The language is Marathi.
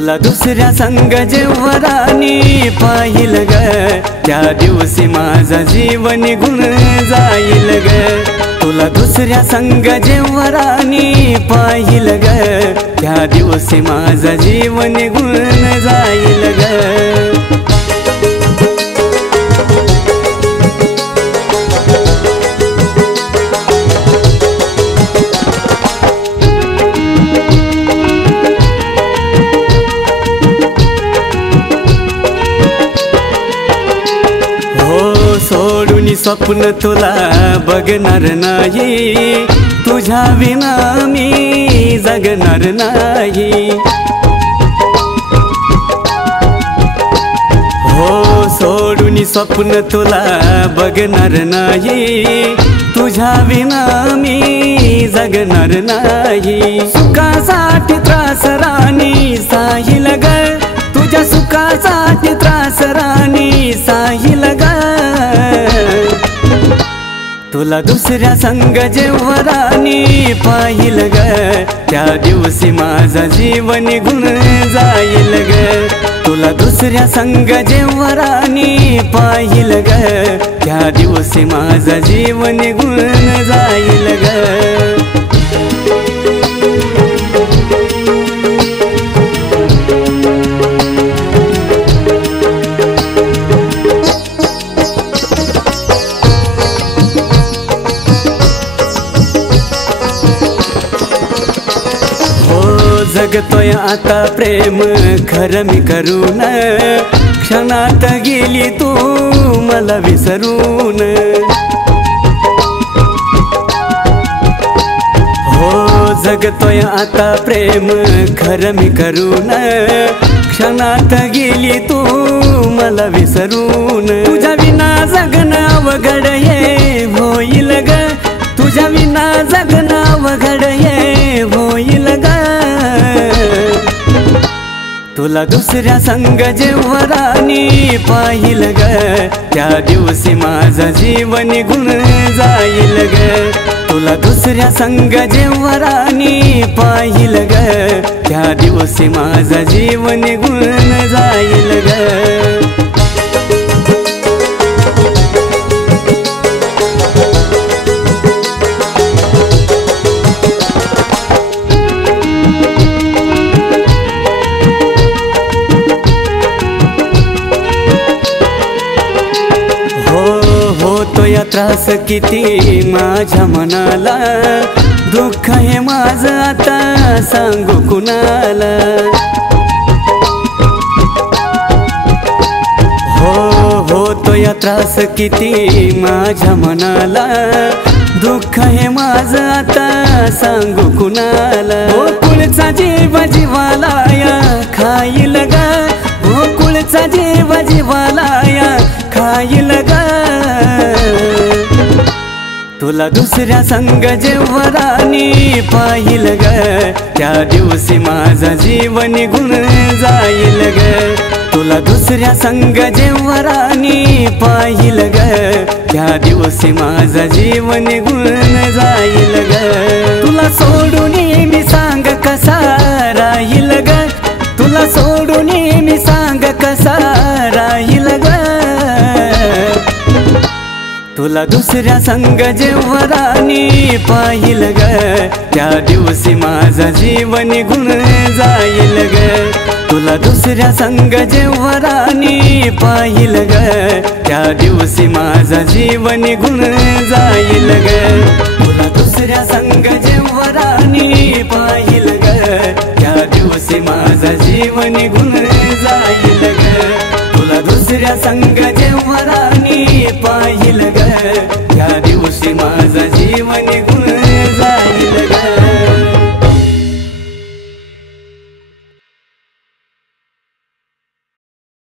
तुला दुसऱ्या संग जेव्हा राणी पाहिलं ग, त्या दिवशी माझा जीवन निघून जाईल ग। तुला दुसऱ्या संग जेव्हा राणी पाहिलं ग, त्या दिवशी माझा जीवन निघून जाईल ग। सोडून स्वप्न तुला बघणार नाही, तुझ्या विना मी जगणार नाही। हो सोडून स्वप्न तुला बघणार नाही, तुझ्या विना मी जगणार नाही। सुखासाठी त्रास राणी साहिल ग, तुझ्या सुखासाठी त्रास राणी साहिल ग। तुला दुसऱ्या संग जेव्हा राणी पाहिलं ग, त्या दिवशी माझा जीवन निघून जाईल ग। तुला दुसऱ्या संग जेव्हा राणी पाहिलं ग, त्या दिवशी माझा जीवन निघून जाईल ग। जगतोय आता प्रेम खरं मी करून, क्षणात गेली तू मला विसरून। हो जगतोय आता प्रेम खरं मी करून, क्षणात गेली तू मला विसरून। तुझ्या विना जगणं अवघड हे होईल ग, तुझ्या विना जगणं अवघड हे होईल ग। तुला दुसऱ्या संग जेव्हा राणी पाहिलं ग, त्या दिवशी माझा जीवन निघून जाईल ग। तुला दुसऱ्या संग जेव्हा राणी पाहिलं ग, त्या दिवशी माझा जीवन निघून जाईल ग। होतोय त्रास किती माझ्या मनाला, दुःख हे माझं आता सांगू कुणाला। होतोय त्रास किती माझ्या मनाला, दुःख हे माझं आता सांगू कुणाला। कुळचा जीव जीवाला या खाईल ग, कुळचा जीव जीवाला या खाईल ग। तुला दुसऱ्या संग जेव्हा राणी पाहिलं ग, त्या दिवशी माझा जीवन निघून जाईल ग। तुला दुसऱ्या संग जेव्हा राणी पाहिलं ग, त्या दिवशी माझा जीवन निघून जाईल ग। तुला सोडून मी सांग कसा राहील ग, तुला सोडून मी सांग कसा राहील ग। तुला दुसऱ्या संग जेव्हा राणी पाहिलं ग, त्या दिवशी माझा जीवन निघून जाईल ग। तुला दुसऱ्या संग जेव्हा राणी पाहिलं ग, त्या दिवशी माझा जीवन निघून जाईल ग। तुला दुसऱ्या संग जेव्हा राणी पाहिलं ग, त्या दिवशी माझा जीवन निघून जाईल ग। तुला दुसऱ्या संग जेव्हा राणी पाहिलं ग, त्या दिवशी माझा जीवन